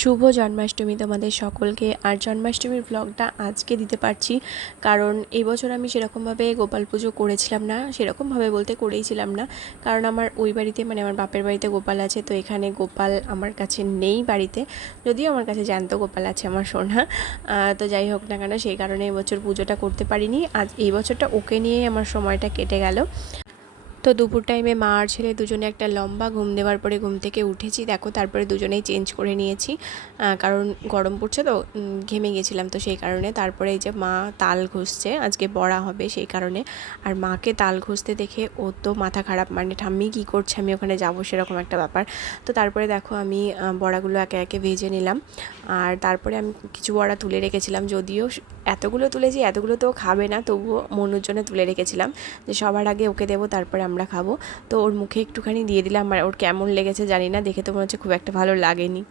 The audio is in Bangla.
শুভ জন্মাষ্টমী তোমাদের সকলকে। আর জন্মাষ্টমীর ব্লগটা আজকে দিতে পারছি কারণ এবছর আমি সেরকমভাবে গোপাল পুজো করেছিলাম না, সেরকমভাবে বলতে করেইছিলাম না, কারণ আমার ওই বাড়িতে মানে আমার বাপের বাড়িতে গোপাল আছে, তো এখানে গোপাল আমার কাছে নেই বাড়িতে, যদিও আমার কাছে জ্যান্ত গোপাল আছে আমার সোনা। তো যাই হোক না কেন, সেই কারণে এবছর পুজোটা করতে পারিনি। আজ এই বছরটা ওকে নিয়েই আমার সময়টা কেটে গেল। তো দুপুর টাইমে মা আর ছেলে দুজনে একটা লম্বা ঘুম দেওয়ার পরে ঘুম থেকে উঠেছি, দেখো তারপরে দুজনেই চেঞ্জ করে নিয়েছি, কারণ গরম পড়ছে তো ঘেমে গেছিলাম, তো সেই কারণে। তারপরে এই যে মা তাল ঘষছে, আজকে বড়া হবে সেই কারণে। আর মাকে তাল ঘষতে দেখে ও তো মাথা খারাপ, মানে ঠাম্মি কী করছে, আমি ওখানে যাবো সেরকম একটা ব্যাপার। তো তারপরে দেখো আমি বড়াগুলো একে একে ভেজে নিলাম, আর তারপরে আমি কিছু বড়া তুলে রেখেছিলাম, যদিও এতগুলো তুলেছি, এতগুলো তো খাবে না, তবুও মনুর জন্য তুলে রেখেছিলাম যে সবার আগে ওকে দেবো, তারপরে আমরা খাবো। তো ওর মুখে একটুখানি দিয়ে দিলাম, আর ওর কেমন লেগেছে জানি না, দেখে তো মনে হচ্ছে খুব একটা ভালো লাগেনি।